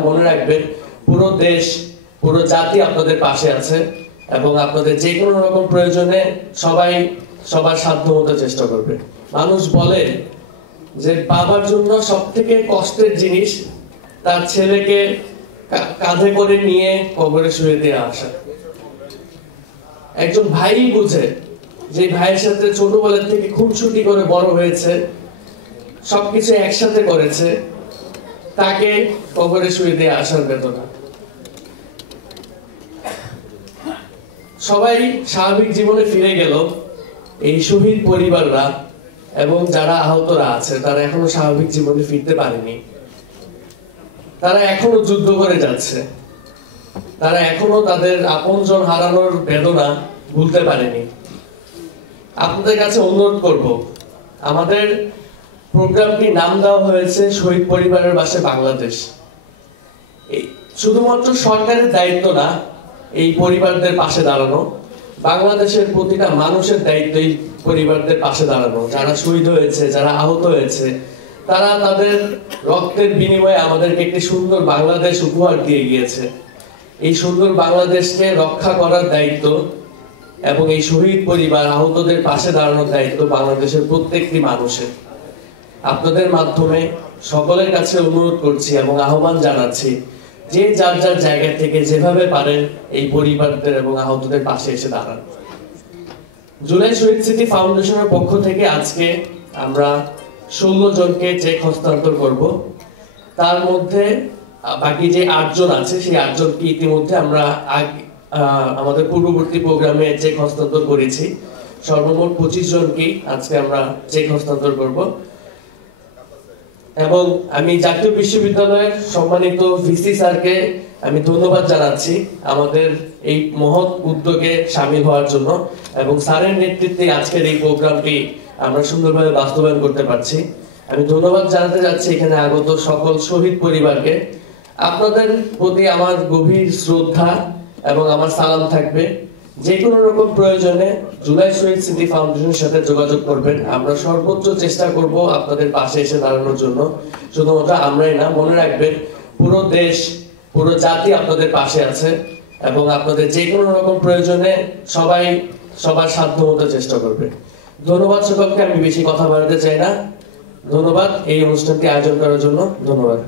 মনে রাখবেন পুরো দেশ পুরো জাতি আপনাদের পাশে আছে এবং আপনাদের যে কোনো রকম প্রয়োজনে সবাই সবার সাধ্যমতো চেষ্টা করবে। মানুষ বলে যে বাবার জন্য সবথেকে কষ্টের জিনিস তার ছেলেকে কাঁধে করে নিয়ে কবরে শুয়ে দিয়ে আসা। একজন ভাই বুঝে যে ভাইয়ের সাথে ছোটবেলা থেকে খুনসুটি করে বড় হয়েছে, সবকিছু একসাথে করেছে, তাকে কবরে শুয়ে দিয়ে আসার বেদনা। সবাই স্বাভাবিক জীবনে ফিরে গেল, এই শহীদ পরিবাররা এবং যারা আহতরা আছে তারা এখনো স্বাভাবিক জীবনে ফিরতে পারেনি। তারা এখনো যুদ্ধ করে যাচ্ছে, তারা এখনো তাদের আপনজন হারানোর বেদনা ভুলতে পারেনি। আপনাদের কাছে অনুরোধ করব, আমাদের প্রোগ্রামটি নাম দেওয়া হয়েছে শহীদ পরিবারের পাশে বাংলাদেশ। শুধুমাত্র সরকারের দায়িত্ব না এই পরিবারদের পাশে দাঁড়ানো, বাংলাদেশের প্রতিটা মানুষের দায়িত্ব এই পরিবারদের পাশে দাঁড়ানো। যারা শহীদ হয়েছে, যারা আহত হয়েছে, তারা তাদের রক্তের বিনিময়ে আমাদেরকে একটি সুন্দর বাংলাদেশ উপহার দিয়ে গিয়েছে। এই সুন্দর বাংলাদেশকে রক্ষা করার দায়িত্ব এবং এই শহীদ পরিবার আহতদের পাশে দাঁড়ানোর দায়িত্ব বাংলাদেশের প্রত্যেকটি মানুষের। আপনাদের মাধ্যমে সকলের কাছে অনুরোধ করছি এবং আহ্বান জানাচ্ছি, যে যার যার জায়গা থেকে যেভাবে পারেন এই পরিবারদের এবং আহতদের পাশে এসে দাঁড়ান। জুলাই শহীদ স্মৃতি ফাউন্ডেশনের পক্ষ থেকে আজকে আমরা 16 জনকে চেক হস্তান্তর করব। তার মধ্যে বাকি যে 8 জন আছে সেই 8 জনকে ইতিমধ্যে আমরা আমাদের পূর্ববর্তী প্রোগ্রামে চেক হস্তান্তর করেছি। সর্বমোট 25 জনকে আজকে আমরা চেক হস্তান্তর করব। এবং আমি জাতীয় বিশ্ববিদ্যালয়ের সম্মানিত ভিসি স্যারকে আমি ধন্যবাদ জানাচ্ছি আমাদের এই মহৎ উদ্যোগে সামিল হওয়ার জন্য, এবং স্যারের নেতৃত্বে আজকের এই প্রোগ্রামটি আমরা সুন্দরভাবে বাস্তবায়ন করতে পারছি। আমি ধন্যবাদ জানাতে যাচ্ছি এখানে আগত সকল শহীদ পরিবারকে। আপনাদের প্রতি আমার গভীর শ্রদ্ধা এবং আমার সালাম থাকবে। যে কোনো রকম প্রয়োজনে জুলাই শহীদ স্মৃতি ফাউন্ডেশনের সাথে যোগাযোগ করবেন। আমরা সর্বোচ্চ চেষ্টা করব আপনাদের পাশে এসে দাঁড়ানোর জন্য। শুধুমাত্র আমরাই না, মনে রাখবেন পুরো দেশ পুরো জাতি আপনাদের পাশে আছে এবং আপনাদের যে কোনো রকম প্রয়োজনে সবাই সবার সাধ্যমতো চেষ্টা করবে। ধন্যবাদ সকলকে, আমি বেশি কথা বাড়াতে চাই না। ধন্যবাদ এই অনুষ্ঠানটি আয়োজন করার জন্য। ধন্যবাদ।